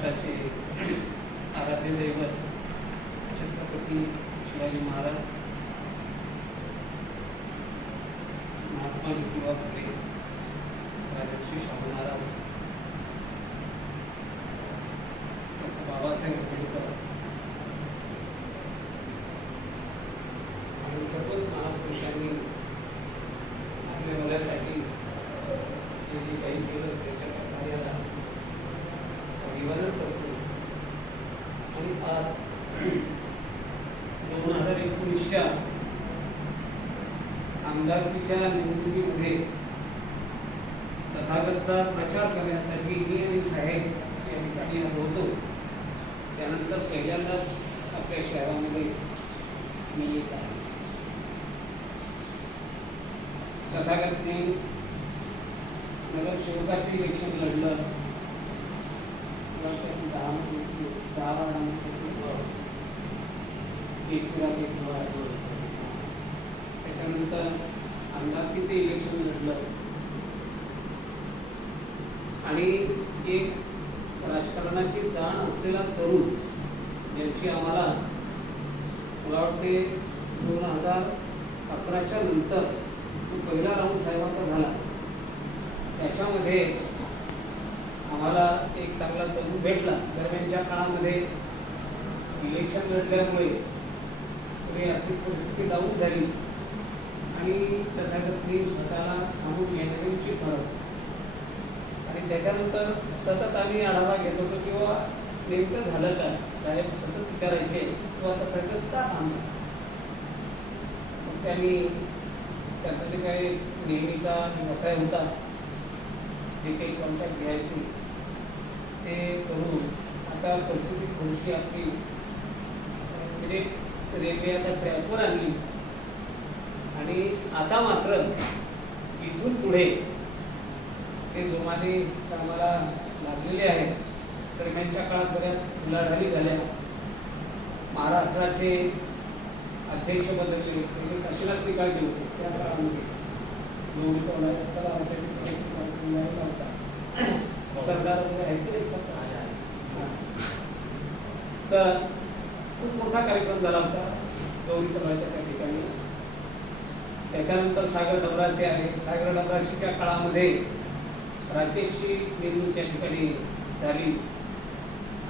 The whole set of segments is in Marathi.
महाराष्ट्राचे आराध्य दैवत छत्रपती शिवाजी महाराज महात्मा ज्योतिबा फुले राजर्षी शाहू महाराज डॉक्टर बाबासाहेब आंबेडकर आणि सर्वच महापुरुषांनी आपल्या भल्यासाठी जे जे काही केलं त्याच्या त्या कार्याला अभिवादन करतो आणि आज दोन हजार एकोणीसच्या आमदारकीच्या निवडणुकीमध्ये तथागतचा प्रचार करण्यासाठी मी आणि साहेब या ठिकाणी आलो होतो त्यानंतर पहिल्यांदाच आपल्या शहरामध्ये मी येत आहे तथागतने नगरसेवकाचे इलेक्शन लढलं दहा दहा एक किंवा एक वार्ड त्याच्यानंतर आमदारकीचे इलेक्शन लढलं. आणि एक राजकारणाची जाण असलेला तरुण ज्यांची आम्हाला मला वाटते दोन हजार अकराच्या नंतर जो पहिला राऊंड साहेबांचा झाला. त्याच्यामध्ये आम्हाला एक चांगला तरुण भेटला. दरम्यानच्या काळामध्ये इलेक्शन लढल्यामुळे पुढे आर्थिक परिस्थिती डाऊन झाली. आणि तथागतनी स्वतःला थांबून घेण्याची ठरवलं आणि त्याच्यानंतर सतत आम्ही आढावा घेत होतो किंवा नेमकं झालं का साहेब सतत विचारायचे किंवा तथागत का थांबला? मग त्यांनी त्याचा जे काही नेहमीचा व्यवसाय होता जे काही कॉन्टॅक्ट घ्यायचे ते करून आता परिस्थिती थोडीशी आपली म्हणजे रेल्वे आता ट्रॅकवर आणली आणि आता मात्र इथून पुढे ते जोमाने कामाला लागलेले आहेत. दरम्यानच्या काळात बऱ्याच उलाढाली झाल्या. महाराष्ट्राचे अध्यक्ष बदलले पहिले काशीनाथ निकाळले होते. त्या काळामध्ये दोन्ही सरदार वगैरे आहेत की तर खूप मोठा कार्यक्रम झाला होता. गौरी तलावाच्या त्याच्यानंतर सागर डबरासे आहे. सागर डबराशीच्या काळामध्ये राज्याची नेमणूक त्या ठिकाणी झाली.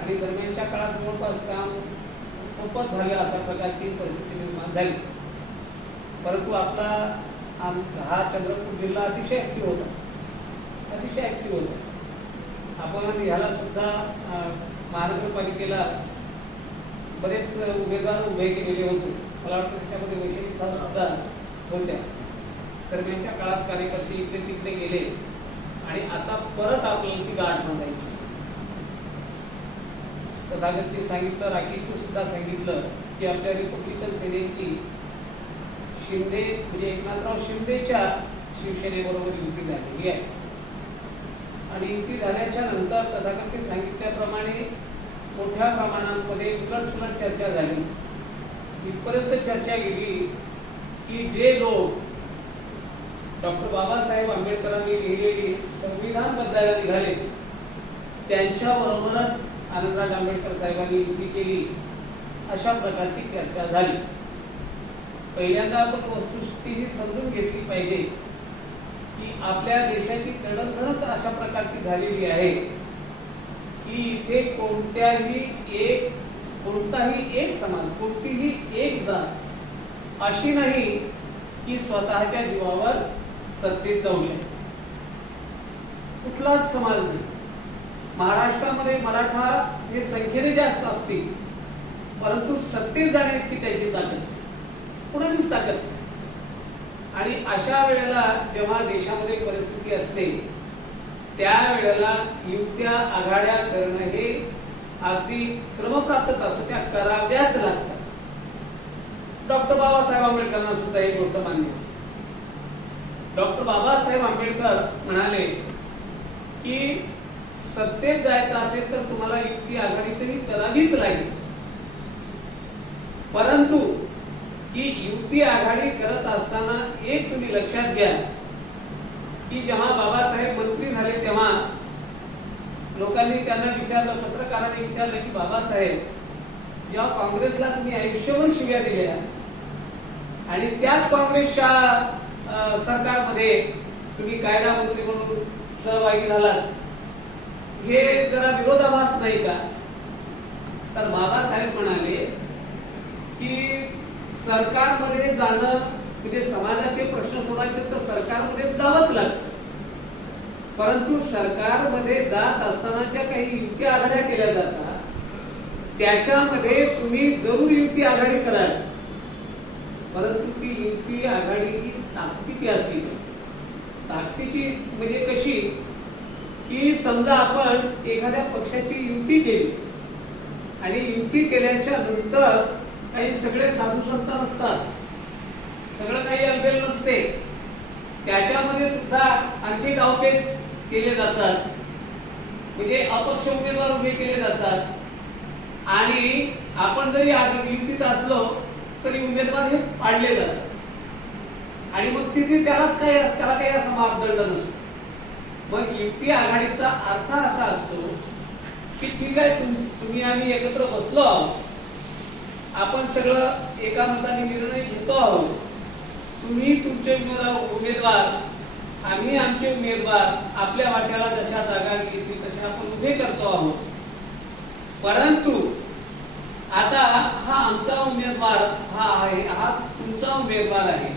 आणि दरम्यानच्या काळात जवळपास काम खूपच झालं अशा प्रकारची परिस्थिती निर्माण झाली. परंतु आपला आम हा चंद्रपूर जिल्हा अतिशय ॲक्टिव्ह होता. अतिशय ॲक्टिव्ह होता. आपण ह्याला सुद्धा महानगरपालिकेला बरेच उमेदवार उभे केलेले होते. मला वाटतं त्याच्यामध्ये वैशाली साहेब सुद्धा होत्या. दरम्यानच्या काळात कार्यकर्ते इकडे तिकडे गेले आणि आता परत आपल्याला ती गाठ बांधायची. तथागतने सांगितलं राकेशने सुद्धा सांगितलं की आपल्या रिपब्लिकन सेनेची शिंदे म्हणजे एकनाथराव शिंदेच्या शिवसेनेबरोबर युती झालेली आहे. आणि युती झाल्याच्यानंतर तथागतने सांगितल्याप्रमाणे मोठ्या प्रमाणामध्ये उलटसुलट चर्चा झाली. इथपर्यंत चर्चा गेली की जे लोक डॉक्टर बाबासाहेब आंबेडकरांनी लिहिलेली संविधान बदलायला निघाले त्यांच्याबरोबरच आनंदराज आंबेडकर साहेबांनी युती केली अशा प्रकारची चर्चा झाली. पहिल्यांदा आपण वस्तुस्थिती ही समजून घेतली पाहिजे की आपल्या देशाची जडणघडण अशा प्रकारची झालेली आहे की इथे कोणत्याही एक कोणताही एक समाज कोणतीही एक जात अशी नाही की स्वतःच्या जीवावर सत्तेत जाऊ शकते. कुठलाच समाज नाही. महाराष्ट्रामध्ये मराठा हे संख्येने जास्त असतील परंतु सत्तेत जाण्याची त्याची ताकद कुणाचीच ताकद आणि अशा वेळेला जेव्हा देशामध्ये परिस्थिती असते त्यावेळेला युत्या आघाड्या करणं हे अगदी क्रमप्राप्तच असं त्या कराव्याच लागतात डॉक्टर बाबासाहेब आंबेडकरांना सुद्धा ही गोष्ट मान्य डॉक्टर बाबासाहेब आंबेडकर म्हणाले की सत्तेत जायचं असेल तर तुम्हाला युती आघाडीतही करावीच लागेल परंतु ही युती आघाडी करत असताना एक तुम्ही लक्षात घ्या की जेव्हा बाबासाहेब मंत्री झाले तेव्हा लोकांनी त्यांना विचारलं पत्रकारांनी विचारलं की बाबासाहेब या काँग्रेसला तुम्ही आयुष्यभर शिव्या दिल्या आणि त्याच काँग्रेसच्या सरकारमध्ये तुम्ही कायदा मंत्री म्हणून सहभागी झालात. हे जरा विरोधाभास नाही का? तर बाबासाहेब म्हणाले की सरकारमध्ये जाणं म्हणजे समाजाचे प्रश्न सोडायचे तर सरकारमध्ये जावंच लागतं. परंतु सरकारमध्ये जात असताना ज्या काही युती आघाड्या केल्या जातात. त्याच्यामध्ये तुम्ही जरूर युती आघाडी कराल. परंतु ती युती आघाडी ही ताकदीची असली ताकदीची म्हणजे कशी? की समजा आपण एखाद्या पक्षाची युती केली आणि युती केल्याच्यानंतर काही सगळे साधू संत नसतात. सगळं काही अलबेल नसते. त्याच्यामध्ये सुद्धा आणखी डावपेच केले जातात. म्हणजे अपक्ष उमेदवार उभे केले जातात. आणि आपण जरी आग- युतीत असलो तरी उमेदवार हे पाडले जातात. आणि मग तिथे त्यालाच काही त्याला काही असा मापदंड नसतो. मग युती आघाडीचा अर्थ असा असतो की ठीक आहे तुम्ही आम्ही एकत्र बसलो आहोत. आपण सगळं एका मताने निर्णय घेतो आहोत. तुम्ही तुमचे उमेदवार आम्ही आमचे उमेदवार आपल्या वाट्याला जशा जागा घेतली तशा आपण उभे करतो आहोत. परंतु आता हा आमचा उमेदवार हा आहे हा तुमचा उमेदवार आहे.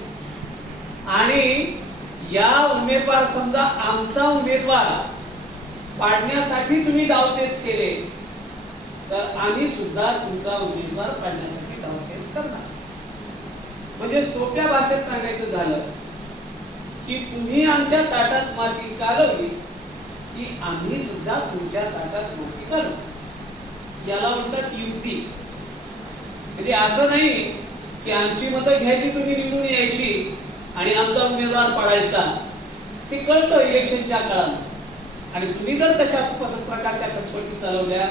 आणि या उमेदवार समजा आमचा उमेदवार पाडण्यासाठी तुम्ही डावपेच केले तर आम्ही सुद्धा तुमचा उमेदवार पाडण्यासाठी डावपेच करणार. म्हणजे सोप्या भाषेत सांगायचं झालं की तुम्ही आमच्या ताटात माती कालवली की आम्ही सुद्धा तुमच्या ताटात माती कालवू याला म्हणतात युती. म्हणजे असं नाही की आमची मतं घ्यायची तुम्ही निवडून यायची आणि आमचा उमेदवार पडायचा ते कळतं इलेक्शनच्या काळात. आणि तुम्ही जर तशा पस- प्रकारच्या कटपटी चालवल्या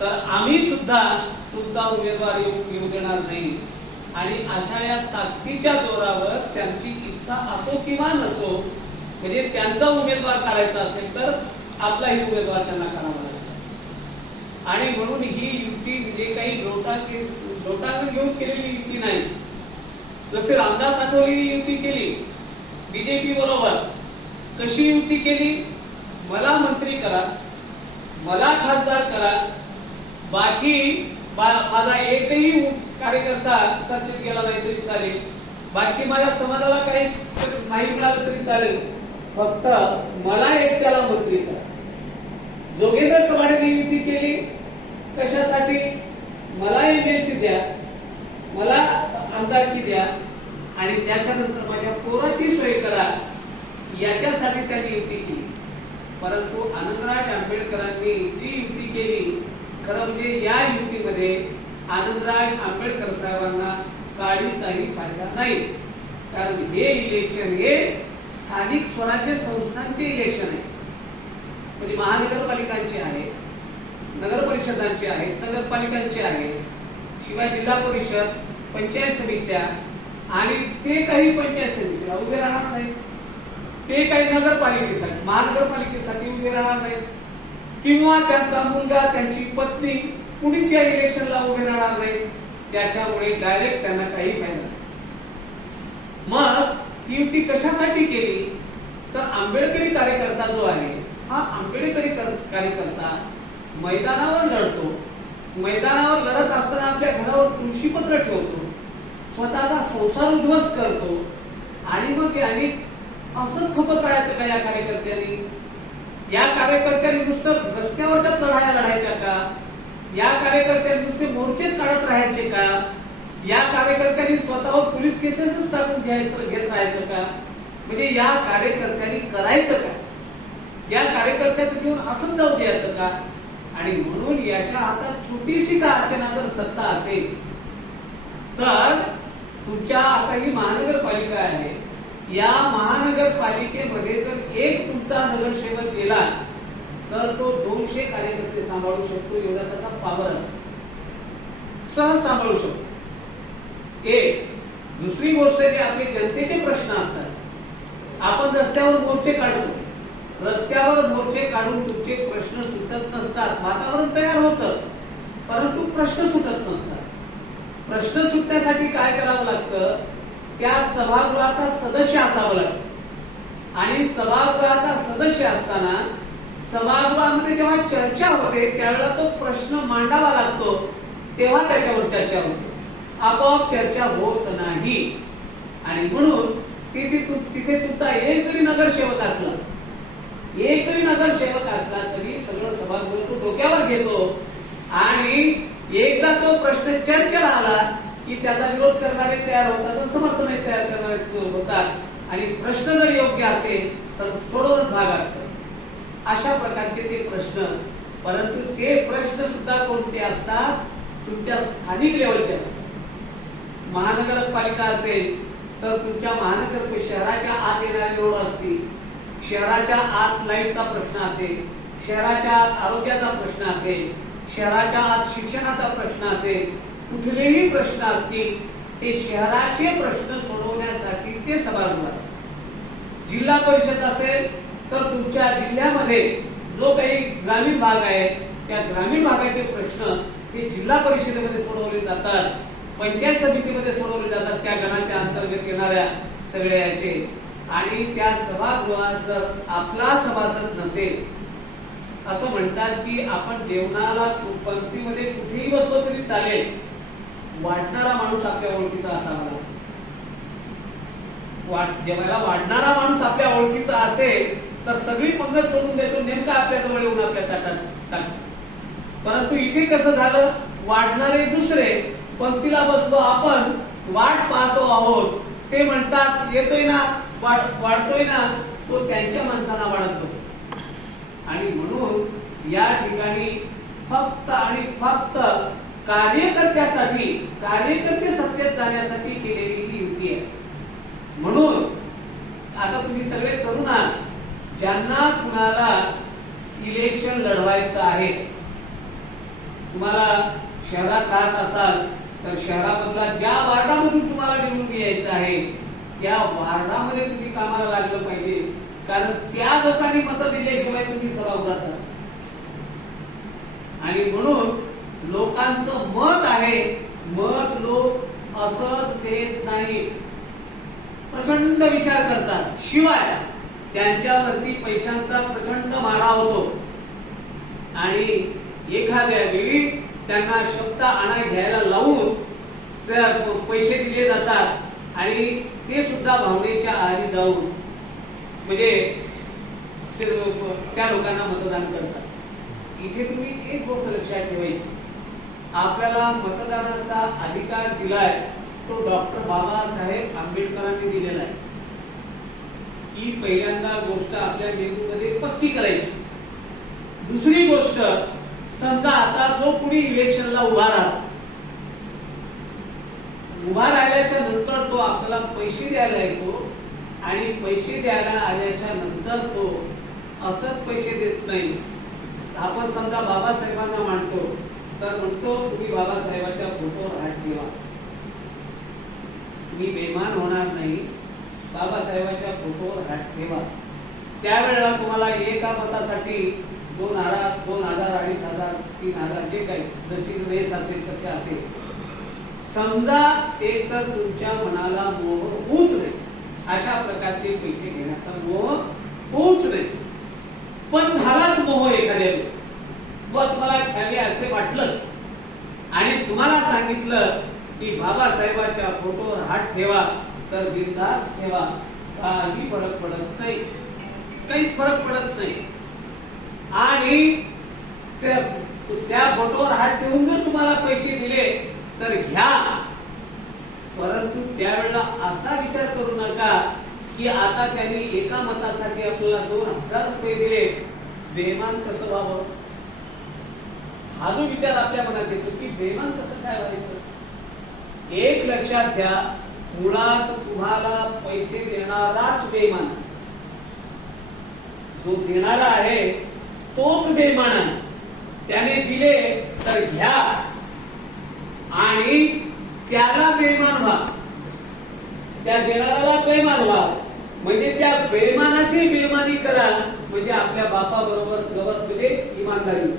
तर आम्ही सुद्धा तुमचा उमेदवार येऊ देणार नाही. आणि अशा या ताकदीच्या जोरावर त्यांची इच्छा असो किंवा नसो म्हणजे त्यांचा उमेदवार काढायचा असेल तर आपलाही उमेदवार त्यांना काढावा. आणि म्हणून ही युक्ती म्हणजे काही लोटा लोटांना घेऊन केलेली युती नाही. जसे रामदास आठवलेली युती केली बीजेपी बरोबर. कशी युती केली? मला मंत्री करा मला खासदार करा बाकी बा- माझा एकही कार्यकर्ता सत्तेत गेला नाही तरी चालेल. बाकी माझ्या समाजाला काही नाही मिळालं तरी चालेल. फक्त मला एकट्याला मंत्री करा. जोगेंद्र कवाडेने युती केली कशासाठी? मला एमएलसी द्या मला आमदारकी द्या आणि त्याच्यानंतर माझ्या पोराची सोय करा. याच्यासाठी त्यांनी युती केली. परंतु आनंदराज आंबेडकरांनी जी युती केली खरं म्हणजे या युतीमध्ये आनंदराज आंबेडकर साहेबांना काडीचाही फायदा नाही. कारण हे इलेक्शन हे स्थानिक स्वराज्य संस्थांचे इलेक्शन आहे. म्हणजे महानगरपालिकांचे आहे. नगर परिषदांचे आहेत नगरपालिकांचे आहेत शिवाय जिल्हा परिषद पंचायत समित्या आणि ते काही पंचायत समितीला उभे राहणार नाहीत. ते काही नगरपालिकेसाठी महानगरपालिकेसाठी उभे राहणार नाहीत. किंवा त्यांचा मुलगा त्यांची पत्नी कुणीच या इलेक्शनला उभे राहणार नाहीत. त्याच्यामुळे डायरेक्ट त्यांना काही फायदा मग ही युती कशासाठी केली? तर आंबेडकरी कार्यकर्ता जो आहे हा आंबेडकरी कार्यकर्ता मैदानावर लढतो. मैदानावर लढत असताना आपल्या घरावर तुळशीपत्र ठेवतो. स्वतःचा संसार उद्ध्वस्त करतो. आणि मग याने असंच खपत राहायचं का या कार्यकर्त्यांनी. या कार्यकर्त्यांनी नुसतं रस्त्यावरच्याच लढाया लढायच्या का? या कार्यकर्त्यांनी नुसते मोर्चेच काढत राहायचे का? या कार्यकर्त्यांनी स्वतःवर पोलीस केसेसच टाकून घ्यायचं घेत राहायचं का? म्हणजे या कार्यकर्त्यांनी करायचं का? या कार्यकर्त्याचं घेऊन असंच जाऊ द्यायचं का? आणि म्हणून याच्या हातात छोटीशी का असेना जर सत्ता असेल तर तुमच्या आता ही महानगरपालिका आहे. या महानगरपालिकेमध्ये जर एक तुमचा नगरसेवक गेला तर तो दोनशे कार्यकर्ते सांभाळू शकतो एवढा त्याचा पावर असतो. सहज सांभाळू शकतो. एक दुसरी गोष्ट जे आपले जनतेचे प्रश्न असतात आपण रस्त्यावर मोर्चे काढतो. रस्त्यावर मोर्चे काढून तुमचे प्रश्न सुटत नसतात. वातावरण तयार होतं परंतु प्रश्न सुटत नसतात. प्रश्न सुटण्यासाठी काय करावं लागतं? त्या सभागृहाचा सदस्य असावं लागतं. आणि सभागृहाचा सदस्य असताना सभागृहामध्ये जेव्हा चर्चा होते त्यावेळेला तो प्रश्न मांडावा लागतो तेव्हा त्याच्यावर चर्चा होते. आपोआप चर्चा होत नाही. आणि म्हणून तिथे तिथे तुमचा एक जरी नगरसेवक असला एक जरी नगरसेवक असला तरी सगळं सभागृह तो डोक्यावर घेतो. आणि एकदा तो प्रश्न चर्चेला आला की त्याचा विरोध करणारे तयार होतात समर्थन तयार करणारे होतात. आणि प्रश्न जर योग्य असेल तर सोडवणच भाग असत. अशा प्रकारचे ते प्रश्न. परंतु ते प्रश्न सुद्धा कोणते असतात? तुमच्या स्थानिक लेवलचे असतात. महानगरपालिका असेल तर तुमच्या महानगर शहराच्या आत येणारे रोड असतील. शहराच्या आत लाईटचा प्रश्न असेल शहराच्या आत आरोग्याचा प्रश्न असेल शहराच्या आत शिक्षणाचा प्रश्न असेल कुठलेही प्रश्न असतील ते शहराचे प्रश्न सोडवण्यासाठी ते सभागृह असतात जिल्हा परिषद असेल तर तुमच्या जिल्ह्यामध्ये जो काही ग्रामीण भाग आहे त्या ग्रामीण भागाचे प्रश्न ते जिल्हा परिषदेमध्ये सोडवले जातात पंचायत समितीमध्ये सोडवले जातात त्या गणाच्या अंतर्गत येणाऱ्या सगळ्या याचे आणि त्या सभागृहात जर आपला सभासद नसेल असं म्हणतात की आपण जेवणाला पंक्तीमध्ये कुठेही बसलो तरी चालेल. वाटणारा माणूस आपल्या ओळखीचा असावा लागतो वाट जेवायला वाढणारा माणूस आपल्या ओळखीचा असेल तर सगळी पंगत सोडून देतो नेमका आपल्या जवळ येऊन आपल्या ताटात टाकतो परंतु इथे कसं झालं? वाढणारे दुसरे पंक्तीला बसलो आपण वाट पाहतो आहोत. ते म्हणतात येतोय ना वाढतोय ना तो त्यांच्या माणसांना वाढत बसतो. आणि म्हणून या ठिकाणी फक्त आणि फक्त कार्यकर्त्यासाठी कार्यकर्ते सत्तेत जाण्यासाठी केलेली ही युती आहे. म्हणून आता तुम्ही सगळे तरुण आहात ज्यांना कुणाला इलेक्शन लढवायचं आहे तुम्हाला शहरात राहत असाल तर शहरामधला ज्या वार्डामधून तुम्हाला निवडून यायचं आहे त्या वार्डामध्ये तुम्ही कामाला लागलं पाहिजे. कारण त्या लोकांनी मतं दिल्याशिवाय तुम्ही सभागृहात जा. आणि म्हणून लोकांचं मत आहे मत लोक असंच देत नाही. प्रचंड विचार करतात. शिवाय त्यांच्यावरती पैशांचा प्रचंड मारा होतो. आणि एखाद्या वेळी त्यांना शब्द आणा घ्यायला लावून त्या पैसे दिले जातात. आणि ते सुद्धा भावनेच्या आधी जाऊन म्हणजे ते त्या लोकांना मतदान करतात. इथे तुम्ही एक गोष्ट लक्षात ठेवायची. आपल्याला मतदानाचा अधिकार दिलाय तो डॉक्टर बाबासाहेब आंबेडकरांनी दिलेला आहे. ही पहिल्यांदा गोष्ट आपल्या मेंदूमध्ये पक्की करायची. दुसरी गोष्ट समजा आता जो कुणी इलेक्शनला उभा राहतो उभा राहिल्याच्या नंतर तो आपल्याला पैसे द्यायला येतो आणि पैसे द्यायला आल्याच्यानंतर तो असंच पैसे देत नाही. आपण समजा बाबासाहेबांना मांडतो तर म्हणतो तुम्ही बाबासाहेबाच्या फोटोवर हात ठेवा. मी बेमान होणार नाही. बाबासाहेबांच्या फोटोवर हात ठेवा. त्यावेळेला तुम्हाला एका मतासाठी दोन हजार दोन हजार अडीच हजार तीन हजार जे काही जशी रेस असेल तसे असेल. समजा एक तर तुमच्या मनाला मोह होऊच नाही. अशा प्रकारचे पैसे घेण्याचा मोह होऊच नाही. पण झालाच मोह एखाद्या व तुम्हाला घ्यावे असे वाटलंच. आणि तुम्हाला सांगितलं की बाबासाहेबाच्या फोटोवर हात ठेवा तर बिंदास ठेवा. काही फरक पडत नाही. काही फरक पडत नाही. आणि त्या त्या फोटोवर हात ठेवून जर तुम्हाला पैसे दिले तर घ्या. परंतु त्यावेळेला असा विचार करू नका की आता त्यांनी एका मतासाठी आपल्याला दोन हजार रुपये दिले. बेमान कसं व्हावं? हा जो विचार आपल्या मनात येतो की बेमान कसं काय व्हायचं? एक लक्षात घ्या मुळात तुम्हाला पैसे देणाराच बेमान जो देणारा आहे तोच बेमान आहे. त्याने दिले तर घ्या. आणि त्याला बेमान व्हा त्या देणाऱ्याला बेमान व्हा म्हणजे त्या बेमानाशी बेमानी करा म्हणजे आपल्या बापाबरोबर जवळ म्हणजे इमानदारी.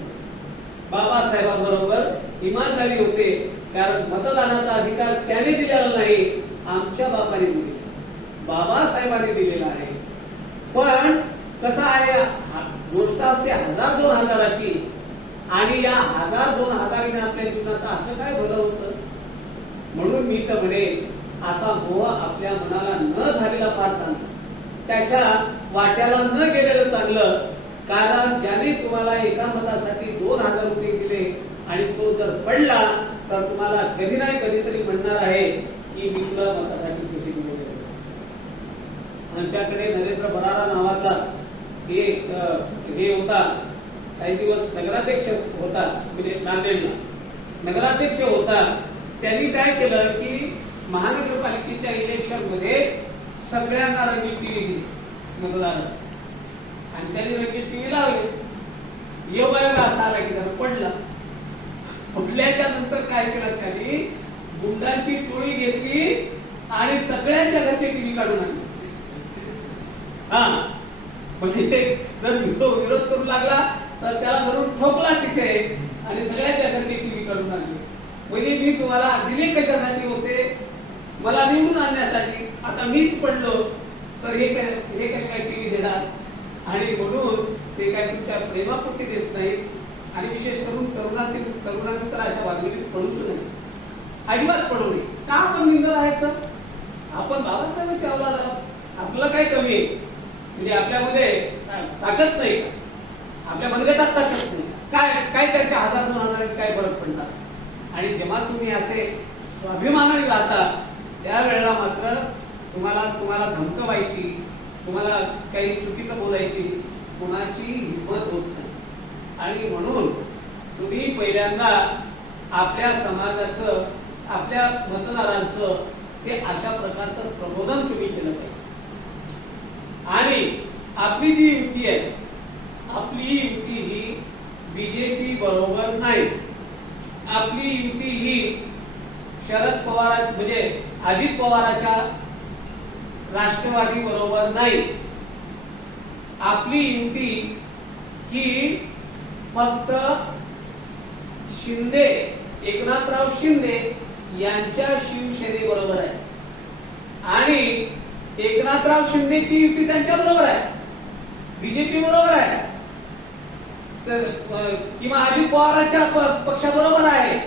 बाबासाहेबांबरोबर इमानदारी होते कारण मतदानाचा अधिकार त्याने दिलेला नाही आमच्या बापाने दिलेला बाबासाहेबांनी दिलेला आहे. पण कसं आहे गोष्ट असते हजार दोन हजाराची. आणि या हजार दोन हजाराने आपल्या जीवनाचं असं काय भलं होतं? म्हणून मी तर म्हणे असा गोवा आपल्या मनाला न झालेला फार चांगला. त्याच्या वाट्याला न गेलेलं चांगलं कारण ज्याने तुम्हाला एका मतासाठी दोन हजार रुपये दिले आणि तो जर पडला तर तुम्हाला कधी नाही कधीतरी म्हणणार आहे की मी तुला मतासाठी पैसे दिले आमच्याकडे नरेंद्र बरारा नावाचा एक हे होता. काही दिवस नगराध्यक्ष होता म्हणजे नांदेडला. नगराध्यक्ष होता त्यांनी काय केलं की महानगरपालिकेच्या इलेक्शनमध्ये सगळ्यांना रंगीत टीव्ही दिली मतदार आणि त्यांनी रंगीत टीव्ही लावले. योगायोग असा आला की त्याला पडला. पडल्याच्या नंतर काय केलं त्यांनी? गुंडांची टोळी घेतली आणि सगळ्या घरचे टीव्ही काढून आणले. हा. म्हणजे जर विरोध करू लागला तर त्याला धरून ठोकला तिथे आणि सगळ्यांच्या घरची टीव्ही करून आणली. म्हणजे मी तुम्हाला दिले कशासाठी होते? मला निवडून आणण्यासाठी. आता मीच पडलो तर हे काय हे कसे काय टीव्ही देणार? आणि म्हणून ते काय तुमच्या प्रेमापोटी देत नाहीत. आणि विशेष करून तरुणातील तरुणांनी तर अशा वागणीत पडूच नाही अजिबात पडू नये. का आपण निंदा राहायचं? आपण बाबासाहेबांच्या अवलाद आहोत आपलं काय कमी आहे? म्हणजे आपल्यामध्ये काय ताकद नाही का? आपल्या मनगटात ताकद नाही? काय काय त्यांच्या हजार दोन हजार काय फरक पडणार? आणि जेव्हा तुम्ही असे स्वाभिमानाने राहता त्यावेळेला मात्र तुम्हाला तुम्हाला धमकवायची तुम्हाला काही चुकीचं बोलायची कुणाची हिंमत होत नाही. आणि म्हणून तुम्ही पहिल्यांदा आपल्या समाजाचं आपल्या मतदारांचं हे अशा प्रकारचं प्रबोधन तुम्ही केलं पाहिजे. आणि आपली जी युती आहे आपली युती ही बीजेपी बरोबर नाही. आपली युती ही शरद पवार म्हणजे अजित पवाराच्या राष्ट्रवादी बरोबर नाही. आपली युती ही फक्त शिंदे एकनाथराव शिंदे यांच्या शिवसेनेबरोबर आहे. आणि एकनाथराव शिंदेची युती त्यांच्या बरोबर आहे. बीजेपी बरोबर आहे. किंवा अजित पवारांच्या पक्षाबरोबर आहे.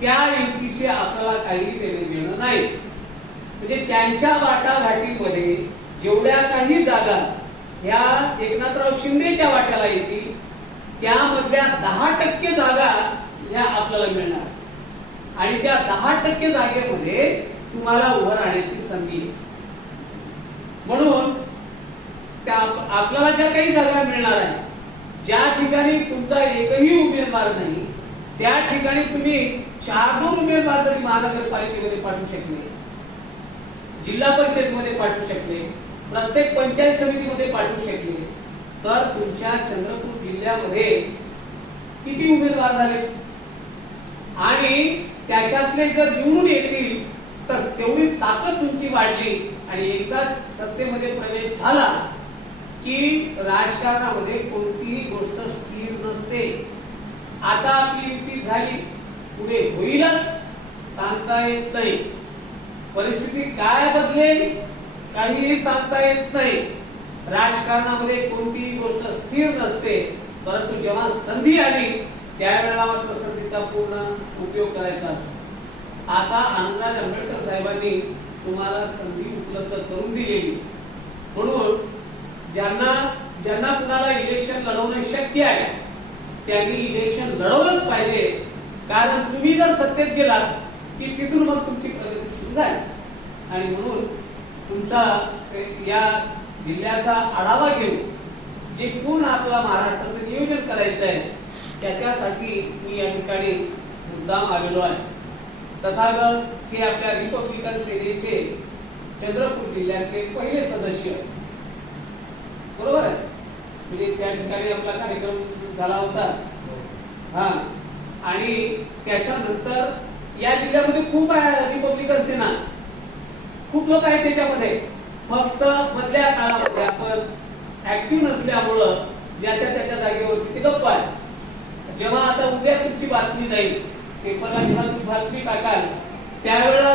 त्या युतीशी आपल्याला काही देणं घेणं नाही. म्हणजे त्यांच्या वाटाघाटीमध्ये जेवढ्या काही जागा ह्या एकनाथराव शिंदेच्या वाट्याला येतील त्यामधल्या दहा टक्के जागा ह्या आपल्याला मिळणार. आणि त्या दहा टक्के जागेमध्ये तुम्हाला उभं राहण्याची संधी आहे. म्हणून त्या आपल्याला ज्या काही जागा मिळणार आहे ज्या ठिकाणी तुमचा एकही उमेदवार नाही त्या ठिकाणी तुम्ही चार दोन उमेदवार तरी महानगरपालिकेमध्ये पाठवू शकले. जिल्हा परिषदमध्ये पाठवू शकले. प्रत्येक पंचायत समितीमध्ये पाठवू शकले. तर तुमच्या चंद्रपूर जिल्ह्यामध्ये किती उमेदवार झाले? आणि त्याच्यातले जर निवडून येतील तर तेवढी ताकद तुमची वाढली आणि एकदा सत्तेमध्ये प्रवेश झाला की राजकारणामध्ये कोणतीही गोष्ट स्थिर नसते. आता आपली युती झाली पुढे होईलच सांगता येत नाही. परिस्थिती काय बदलेल काहीही सांगता येत नाही. राजकारणामध्ये कोणतीही गोष्ट स्थिर नसते परंतु जेव्हा संधी आली त्यावेळेला मात्र संधीचा पूर्ण उपयोग करायचा असतो. आता आनंदराज आंबेडकर साहेबांनी तुम्हाला संधी उपलब्ध करून दिलेली. म्हणून ज्यांना ज्यांना कुणाला इलेक्शन लढवणं शक्य आहे त्यांनी इलेक्शन लढवलंच पाहिजे. कारण तुम्ही जर सत्तेत गेलात की तिथून मग तुमची प्रगती सुरू झाली. आणि म्हणून तुमचा या जिल्ह्याचा आढावा घेऊन जे पूर्ण आपला महाराष्ट्राचं नियोजन करायचं आहे त्याच्यासाठी मी या ठिकाणी मुद्दाम आलेलो आहे. तथागत हे आपल्या रिपब्लिकन सेनेचे चंद्रपूर जिल्ह्यातले पहिले सदस्य बरोबर आहे? म्हणजे त्या ठिकाणी आपला कार्यक्रम झाला होता. हा. आणि त्याच्यानंतर या जिल्ह्यामध्ये खूप आहे रिपब्लिकन सेना खूप लोक आहेत त्याच्यामध्ये. फक्त मधल्या काळामध्ये आपण ऍक्टिव्ह नसल्यामुळं ज्याच्या त्याच्या जागेवरती ते गप्प आहे जेव्हा आता उद्या तुमची बातमी जाईल पेपरला जेव्हा तुम्ही बातमी टाकाल त्यावेळेला